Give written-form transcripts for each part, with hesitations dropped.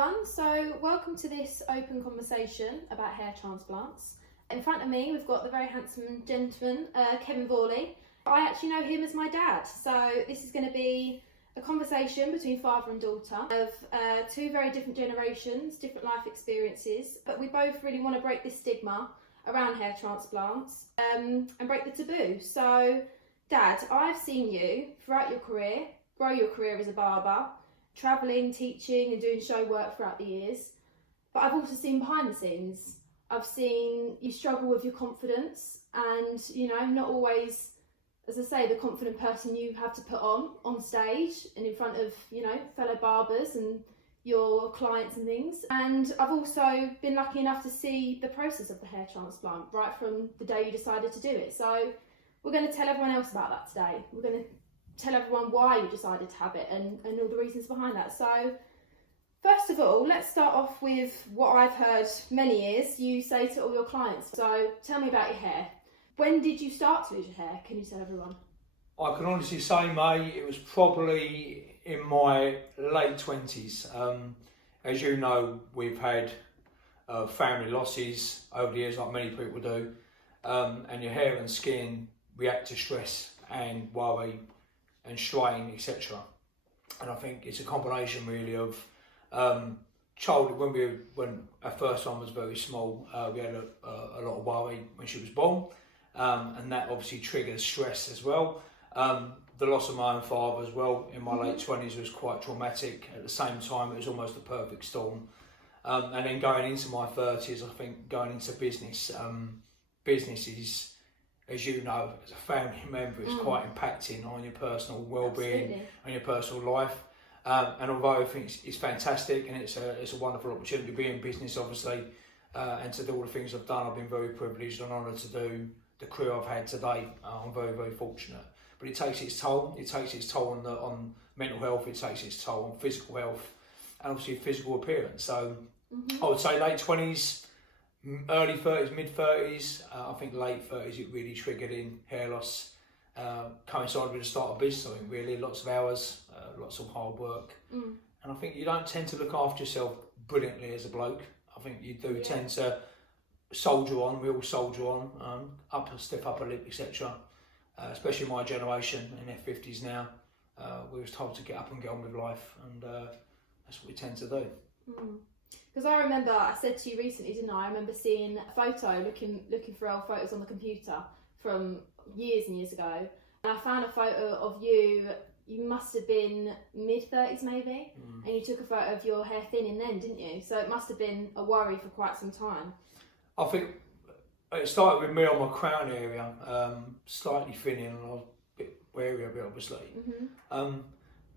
everyone, so welcome to this open conversation about hair transplants. In front of me we've got the very handsome gentleman, Kevin Vorley. I actually know him as my dad, so this is going to be a conversation between father and daughter of two very different generations, different life experiences, but we both really want to break this stigma around hair transplants and break the taboo. So Dad, I've seen you throughout your career, grow your career as a barber, travelling, teaching and doing show work throughout the years, but I've also seen behind the scenes. I've seen you struggle with your confidence and, you know, not always, as I say, the confident person you have to put on stage and in front of, you know, fellow barbers and your clients and things. And I've also been lucky enough to see the process of the hair transplant right from the day you decided to do it. So we're going to tell everyone else about that today. We're going to tell everyone why you decided to have it and all the reasons behind that. So first of all, let's start off with what I've heard many years you say to all your clients. So tell me about your hair. When did you start to lose your hair? Can you tell everyone? I can honestly say, May, it was probably in my late 20s. As you know, we've had family losses over the years, like many people do, and your hair and skin react to stress and worry and strain, etc. And I think it's a combination really of childhood. When our first one was very small, we had a lot of worry when she was born, and that obviously triggered stress as well. The loss of my own father as well in my late 20s was quite traumatic. At the same time, it was almost a perfect storm. And then going into my 30s, I think going into business, business is, as you know, as a family member, it's quite impacting on your personal well-being and your personal life. And although I think it's fantastic and it's a wonderful opportunity to be in business, obviously, and to do all the things I've done, I've been very privileged and honoured to do the career I've had today. I'm very, very fortunate. But it takes its toll. It takes its toll on mental health. It takes its toll on physical health and obviously physical appearance. So I would say late 20s, early 30s, mid 30s. I think late 30s it really triggered in hair loss. Coincided with the start of business. I think really lots of hours, lots of hard work, and I think you don't tend to look after yourself brilliantly as a bloke. I think you do tend to soldier on. We all soldier on, stiff upper lip, etc. Especially my generation in their 50s now, we was told to get up and get on with life, and that's what we tend to do. Because I remember, I said to you recently, didn't I? I remember seeing a photo, looking for old photos on the computer from years and years ago, and I found a photo of you. You must have been mid-30s maybe, and you took a photo of your hair thinning then, didn't you? So it must have been a worry for quite some time. I think it started with me on my crown area, slightly thinning, and I was a bit wary of it, obviously.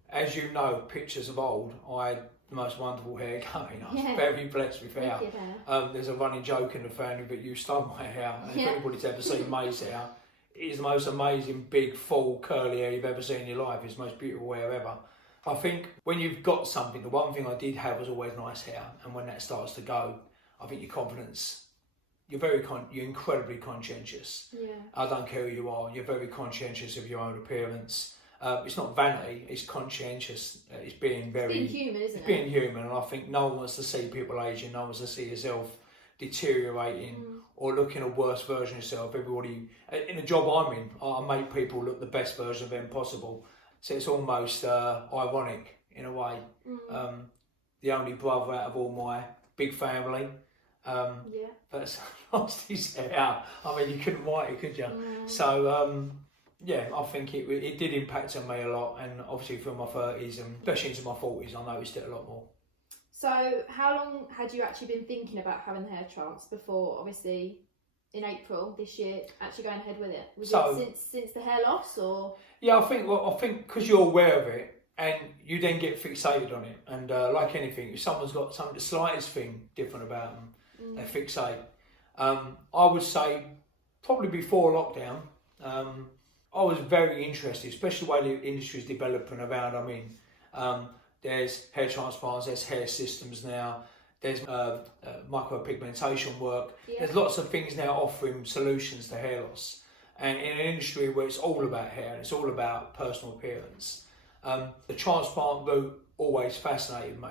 As you know, pictures of old, I had the most wonderful hair going. I was very blessed with hair. There's a running joke in the family that you stole my hair. And if anybody's ever seen May's hair, it is the most amazing, big, full, curly hair you've ever seen in your life. It's the most beautiful hair ever. I think when you've got something, the one thing I did have was always nice hair. And when that starts to go, I think your confidence, you're incredibly conscientious. I don't care who you are, you're very conscientious of your own appearance. It's not vanity, it's conscientious. It's being human, isn't it? Being human, and I think no one wants to see people aging, no one wants to see yourself deteriorating or looking a worse version of yourself. Everybody, in the job I'm in, I make people look the best version of them possible. So it's almost ironic in a way. The only brother out of all my big family, that's lost his hair. I mean, you couldn't write it, could you? So I think it did impact on me a lot, and obviously through my 30s and especially into my 40s, I noticed it a lot more. So how long had you actually been thinking about having hair trans before, obviously, in April this year, actually going ahead with it? Was it since the hair loss, or? Yeah, I think because you're aware of it and you then get fixated on it, and like anything, if someone's got the slightest thing different about them, they fixate. I would say probably before lockdown, I was very interested, especially the way the industry is developing around. I mean, there's hair transplants, there's hair systems now, there's micropigmentation work. There's lots of things now offering solutions to hair loss. And in an industry where it's all about hair and it's all about personal appearance, the transplant route always fascinated me.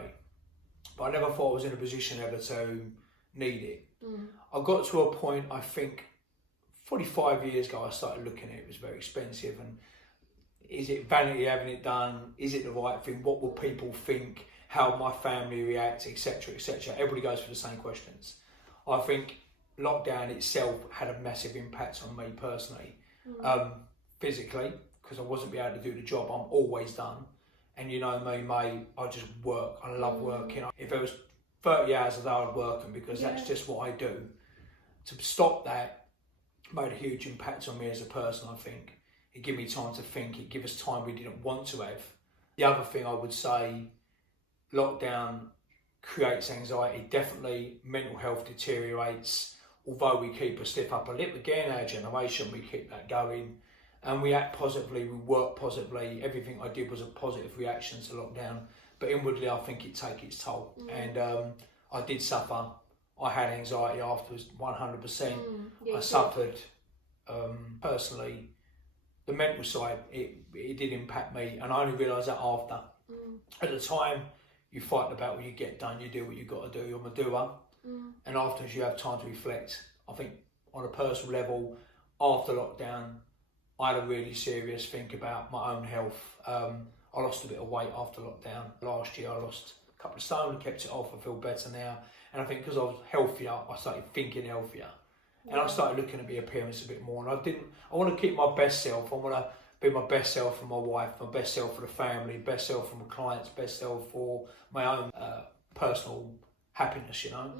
but I never thought I was in a position ever to need it. Mm. I got to a point, I think, 45 years ago, I started looking at it. It was very expensive, and is it vanity having it done? Is it the right thing? What will people think? How will my family react, etc., etc.? Everybody goes for the same questions. I think lockdown itself had a massive impact on me personally, physically, because I wasn't able to do the job I'm always done. And you know me, mate, I just work. I love working. If there was 30 hours a day, I'd work, and because that's just what I do. To stop that made a huge impact on me as a person, I think. It gave me time to think. It gave us time we didn't want to have. The other thing I would say, lockdown creates anxiety. Definitely mental health deteriorates. Although we keep a stiff upper lip, again, our generation, we keep that going. And we act positively, we work positively. Everything I did was a positive reaction to lockdown. But inwardly, I think it takes its toll. And I did suffer. I had anxiety afterwards, 100%. I suffered personally. The mental side, it did impact me, and I only realised that after. At the time, you fight the battle, you get done, you do what you got to do. I'm a doer, and afterwards you have time to reflect. I think on a personal level, after lockdown, I had a really serious think about my own health. I lost a bit of weight after lockdown. Last year I lost a couple of stone, kept it off, I feel better now. And I think because I was healthier, I started thinking healthier. And I started looking at my appearance a bit more. And I want to keep my best self. I want to be my best self for my wife, my best self for the family, best self for my clients, best self for my own personal happiness, you know.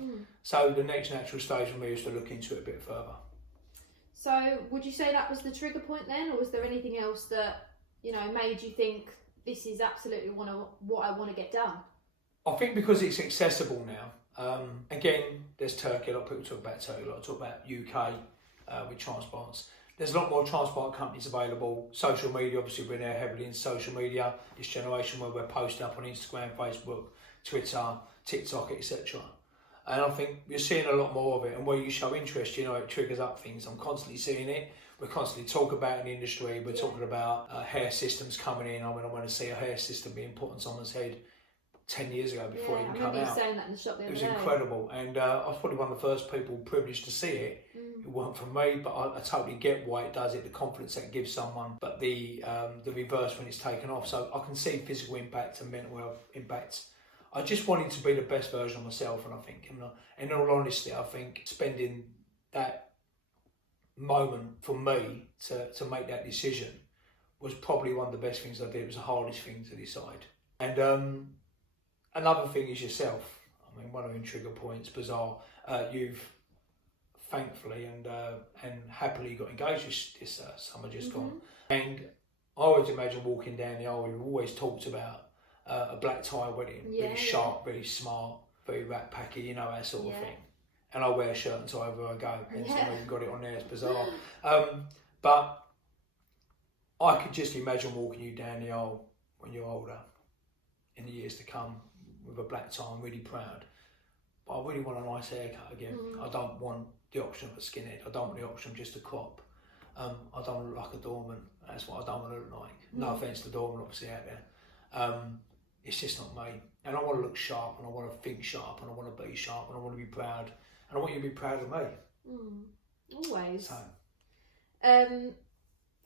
So the next natural stage for me is to look into it a bit further. So would you say that was the trigger point then, or was there anything else that, you know, made you think this is absolutely what I want to get done? I think because it's accessible now. Again, there's Turkey. A lot of people talk about Turkey. A lot talk about UK with transplants. There's a lot more transplant companies available. Social media, obviously, we're now heavily in social media. This generation where we're posting up on Instagram, Facebook, Twitter, TikTok, etc. And I think you're seeing a lot more of it. And where you show interest, you know, it triggers up things. I'm constantly seeing it. We're constantly talking about it in the industry. We're talking about hair systems coming in. I mean, I want to see a hair system being put on someone's head 10 years ago before it even came out. I remember you saying that in the shop the other day. It was incredible, and I was probably one of the first people privileged to see it. It wasn't from me, but I totally get why it does it, the confidence that gives someone, but the reverse when it's taken off. So I can see physical impact and mental health impacts. I just wanted to be the best version of myself, and I think, in all honesty, I think spending that moment for me to make that decision was probably one of the best things I did. It was the hardest thing to decide. And another thing is yourself. I mean, one of the trigger points, bizarre. You've thankfully and happily got engaged this summer just gone. And I always imagine walking down the aisle. We've always talked about a black tie wedding, really sharp, really smart, very rat packy, you know, that sort of thing. And I wear a shirt and tie wherever I go. Hence, you've got it on there. It's bizarre. But I could just imagine walking you down the aisle when you're older, in the years to come, with a black tie. I'm really proud, but I really want a nice haircut again. I don't want the option of a skinhead. I don't want the option of just a crop. I don't want to look like a doorman. That's what I don't want to look like. No offence to doorman, obviously, out there. It's just not me. And I want to look sharp, and I want to think sharp, and I want to be sharp, and I want to be proud, and I want you to be proud of me. Always. So.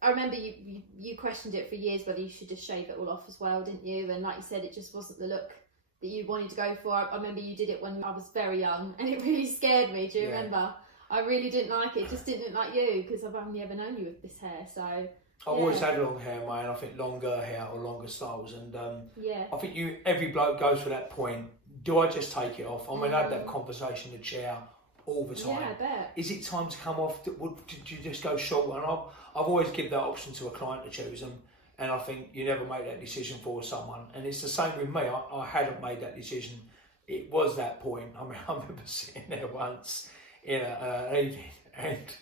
I remember you questioned it for years whether you should just shave it all off as well, didn't you? And like you said, it just wasn't the look that you wanted to go for. I remember you did it when I was very young, and it really scared me. Do you remember? I really didn't like it. It just didn't look like you, because I've only ever known you with this hair. So I've always had long hair, mate, and I think longer hair or longer styles. And I think every bloke goes for that point. Do I just take it off? I mean, I had that conversation in the chair all the time. Yeah, I bet. Is it time to come off? Did you just go short? And I've always given that option to a client to choose, and I think you never make that decision for someone. And it's the same with me. I hadn't made that decision. It was that point. I mean, I remember sitting there once in an evening, and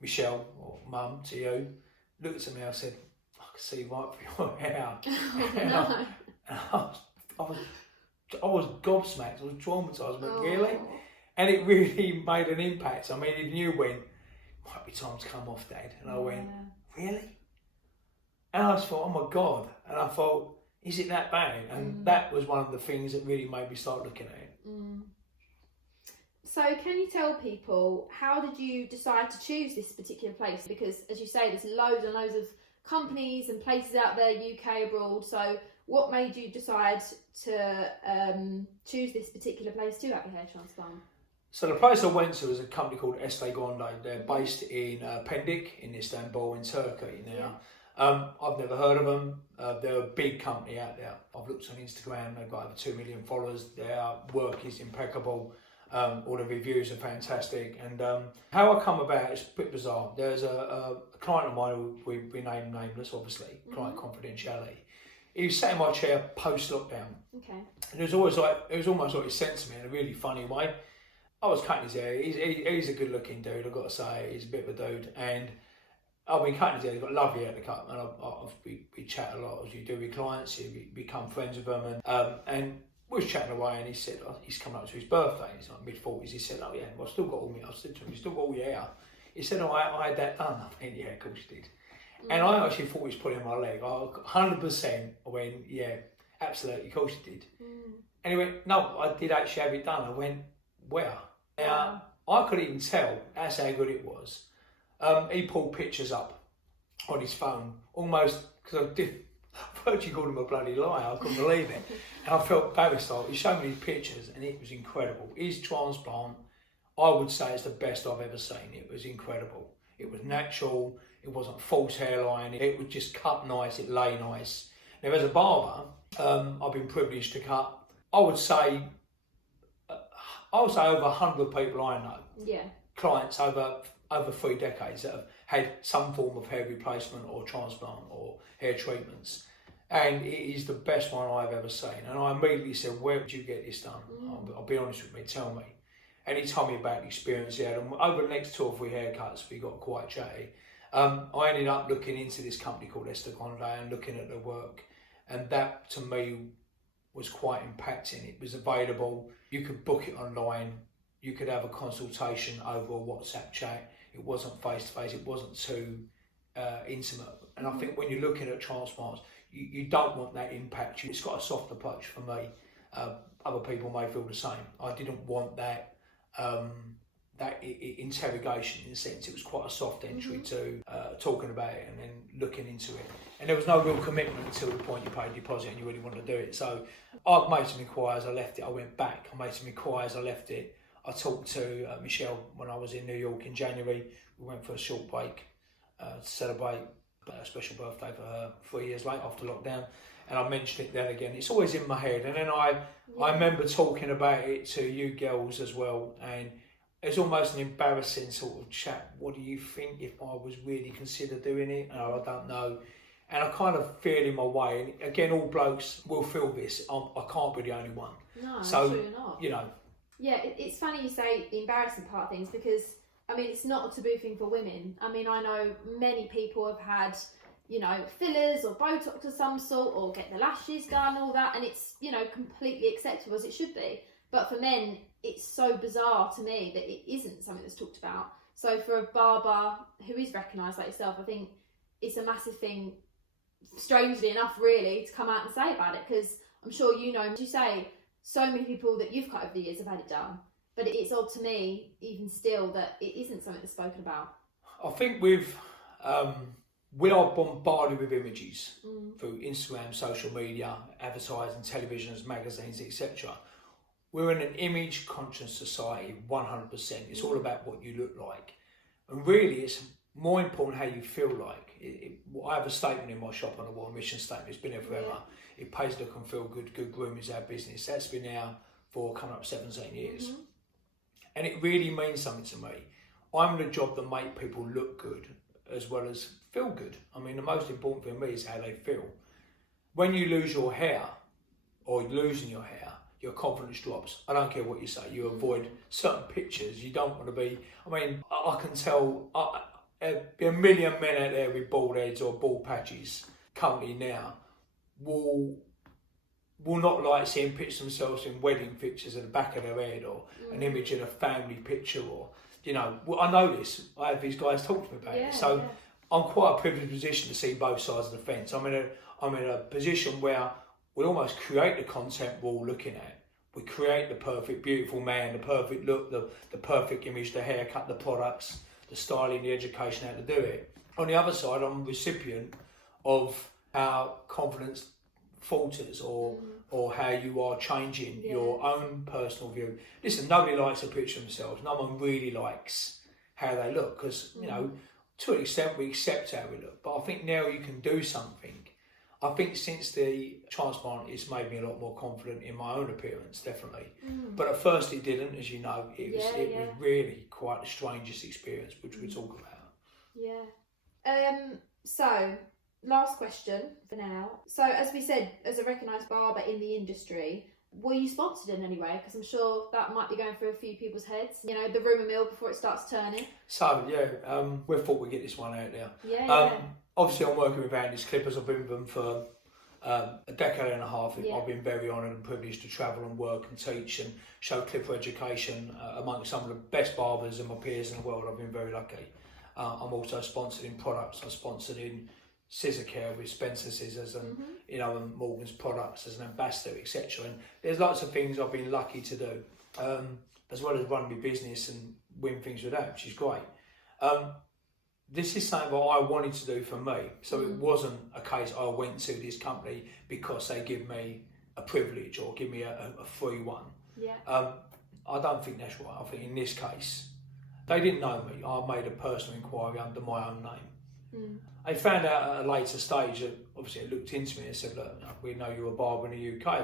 Michelle, or Mum to you, looked at me. I said, "I can see right through your hair." I was gobsmacked. I was traumatised. But really. And it really made an impact. I mean, even you went, might be time to come off, Dad. And I went, really? And I just thought, oh my God. And I thought, is it that bad? And that was one of the things that really made me start looking at it. So can you tell people, how did you decide to choose this particular place? Because as you say, there's loads and loads of companies and places out there, UK, abroad. So what made you decide to choose this particular place to have your hair transplant? So the place I went to was a company called Estee Grande. They're based in Pendik in Istanbul in Turkey now. I've never heard of them. They're a big company out there. I've looked on Instagram, they've got over 2 million followers. Their work is impeccable. All the reviews are fantastic. And how I come about is a bit bizarre. There's a client of mine who we named nameless, obviously, client confidentiality. He was sat in my chair post-lockdown. Okay. And it was almost like he sensed me in a really funny way. I was cutting his hair. He's a good-looking dude, I've got to say. He's a bit of a dude. And I've been cutting his hair. He's got a lovely hair to cut. And we chat a lot as you do with clients. You become friends with them. And we was chatting away, and he said, he's coming up to his birthday. He's like mid-40s. He said, oh yeah, well, I've still got all my... I said to him, you still got all your hair? He said, oh, I had that done. I went, yeah, of course you did. And I actually thought he was pulling my leg. 100% I went, yeah, absolutely, of course you did. And he went, no, I did actually have it done. I went, where? Now, I couldn't even tell. That's how good it was. He pulled pictures up on his phone, almost, because I virtually called him a bloody liar. I couldn't believe it. And I felt embarrassed. He showed me these pictures, and it was incredible. His transplant, I would say, is the best I've ever seen. It was incredible. It was natural. It wasn't false hairline. It would just cut nice. It lay nice. Now, as a barber, I've been privileged to cut, I would say over 100 people I know. Yeah. Clients over 3 decades that have had some form of hair replacement or transplant or hair treatments. And it is the best one I've ever seen. And I immediately said, where did you get this done? I'll be honest with me, tell me. And he told me about the experience he had. And over the next 2 or 3 haircuts, we got quite chatty. I ended up looking into this company called Estee Grande and looking at their work. And that, to me, was quite impacting. It was available. You could book it online. You could have a consultation over a WhatsApp chat. It wasn't face-to-face. It wasn't too intimate. And I think when you're looking at transplants, you don't want that impact. It's got a soft approach for me. Other people may feel the same. I didn't want that interrogation in a sense. It was quite a soft entry to talking about it and then looking into it. And there was no real commitment until the point you paid a deposit and you really wanted to do it. So I made some inquiries, I left it. I went back, I made some inquiries, I left it. I talked to Michelle when I was in New York in January. We went for a short break to celebrate a special birthday for her 3 years later after lockdown. And I mentioned it then again. It's always in my head. And then I remember talking about it to you girls as well. And it's almost an embarrassing sort of chat. What do you think if I was really consider doing it? And I don't know. And I kind of feel in my way. And again, all blokes will feel this. I can't be the only one. No, so, absolutely not. You know. Yeah, it's funny you say the embarrassing part of things because, I mean, it's not a taboo thing for women. I mean, I know many people have had, you know, fillers or Botox of some sort or get the lashes done, all that. And it's, you know, completely acceptable as it should be. But for men, it's so bizarre to me that it isn't something that's talked about. So for a barber who is recognised like yourself, I think it's a massive thing, strangely enough, really, to come out and say about it. Because I'm sure you know, as you say, so many people that you've cut over the years have had it done. But it's odd to me, even still, that it isn't something that's spoken about. I think we are bombarded with images through Instagram, social media, advertising, televisions, magazines, etc. We're in an image-conscious society, 100%. It's all about what you look like. And really, it's more important how you feel like. I have a statement in my shop on the wall, mission statement. It's been there forever. Yeah. It pays, look and feel good. Good groom is our business. That's been now for coming up 17 years. And it really means something to me. I'm in a job that make people look good as well as feel good. I mean, the most important thing for me is how they feel. When you lose your hair or losing your hair, your confidence drops. I don't care what you say. You avoid certain pictures. You don't want to be... I mean, I can tell... There'll be a million men out there with bald heads or bald patches currently now will not like seeing pictures themselves in wedding pictures at the back of their head or an image in a family picture or, you know, I know this. I have these guys talk to me about it. So I'm quite a privileged position to see both sides of the fence. I'm in a position where we almost create the content we're all looking at. We create the perfect, beautiful man, the perfect look, the perfect image, the haircut, the products, the styling, the education, how to do it. On the other side, I'm a recipient of how confidence falters or how you are changing your own personal view. Listen, nobody likes a picture of themselves. No one really likes how they look because, you know, to an extent we accept how we look. But I think now you can do something. I think since the transplant, it's made me a lot more confident in my own appearance, definitely. But at first it didn't, as you know. It was really quite the strangest experience, which we talk about. Yeah. So, last question for now. So, as we said, as a recognised barber in the industry, were you sponsored in any way? Because I'm sure that might be going through a few people's heads. You know, the rumour mill before it starts turning. So, we thought we'd get this one out there. Obviously, I'm working with Andy's Clippers. I've been with them for a decade and a half. I've been very honoured and privileged to travel and work and teach and show clipper education amongst some of the best barbers and my peers in the world. I've been very lucky. I'm also sponsored in products. I'm sponsored in scissor care with Spencer Scissors and you know, and Morgan's products as an ambassador, etc. And there's lots of things I've been lucky to do, as well as run my business and win things with that, which is great. This is something that I wanted to do for me, so it wasn't a case I went to this company because they give me a privilege or give me a free one. I don't think that's right. I think in this case, they didn't know me. I made a personal inquiry under my own name. They found out at a later stage that obviously they looked into me and said, look, we know you're a barber in the UK.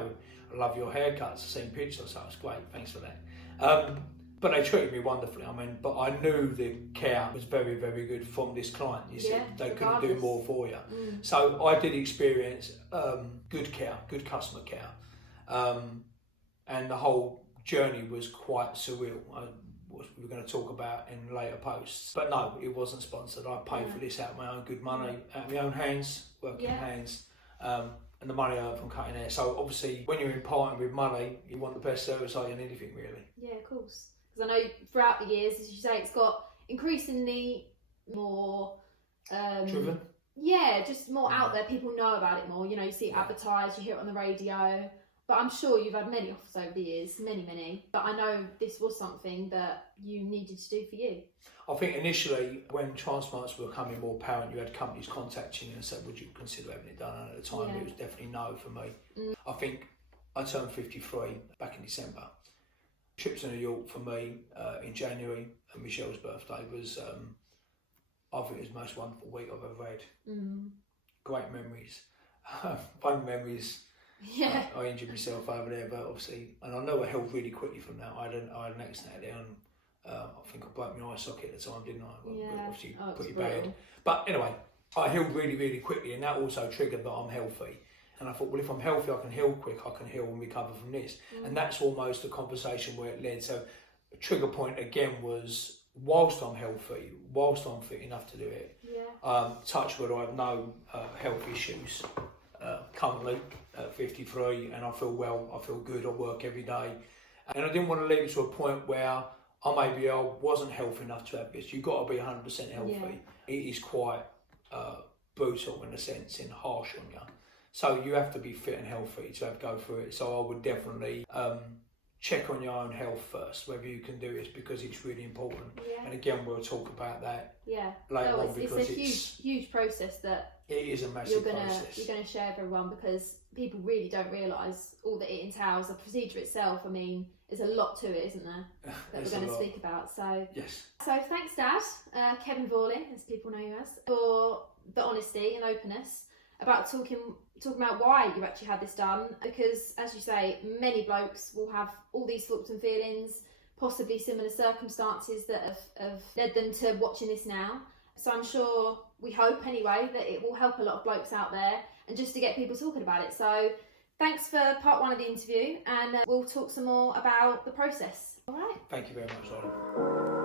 I love your haircuts. I've seen pictures, so it's great. Thanks for that. But they treated me wonderfully. I mean, but I knew the care was very, very good from this client. You see, they couldn't do more for you. So I did experience good care, good customer care. And the whole journey was quite surreal. We're going to talk about in later posts. But no, it wasn't sponsored. I paid for this out of my own good money, out of my own hands, working hands, and the money I earned from cutting hair. So obviously, when you're imparting with money, you want the best service on anything, really. Yeah, of course. Because I know throughout the years, as you say, it's got increasingly more... driven? Yeah, just more out there. People know about it more. You know, you see it advertised, you hear it on the radio. But I'm sure you've had many offers over the years, many. But I know this was something that you needed to do for you. I think initially, when transplants were becoming more apparent, you had companies contacting you and said, would you consider having it done? And at the time, it was definitely no for me. I think I turned 53 back in December. Trip to New York for me in January, and Michelle's birthday was, I think it was the most wonderful week I've ever had. Great memories. Fun memories. I injured myself over there, but obviously, and I know I healed really quickly from that. I had an accident there, and I think I broke my eye socket at the time, didn't I? Well, obviously, pretty bad. But anyway, I healed really, really quickly, and that also triggered that I'm healthy. And I thought, well, if I'm healthy, I can heal quick, I can heal and recover from this. And that's almost the conversation where it led. So the trigger point again was, whilst I'm healthy, whilst I'm fit enough to do it, touch wood, I have no health issues currently at 53, and I feel well, I feel good, I work every day. And I didn't want to leave it to a point where maybe I wasn't healthy enough to have this. You've got to be 100% healthy. It is quite brutal in a sense, and harsh on you. So you have to be fit and healthy to go through it. So I would definitely check on your own health first, whether you can do this, because it's really important. And again, we'll talk about that later on, because it's a huge process that it is a massive process. You're going to share with everyone, because people really don't realise all that it entails. The procedure itself, I mean, there's a lot to it, isn't there, that we're going to speak about. So So thanks, Dad, Kevin Vorley, as people know you as, for the honesty and openness about talking about why you actually had this done, because as you say, many blokes will have all these thoughts and feelings, possibly similar circumstances that have led them to watching this now. So I'm sure, we hope anyway, that it will help a lot of blokes out there, and just to get people talking about it. So thanks for part one of the interview, and we'll talk some more about the process. All right. Thank you very much, Lauren.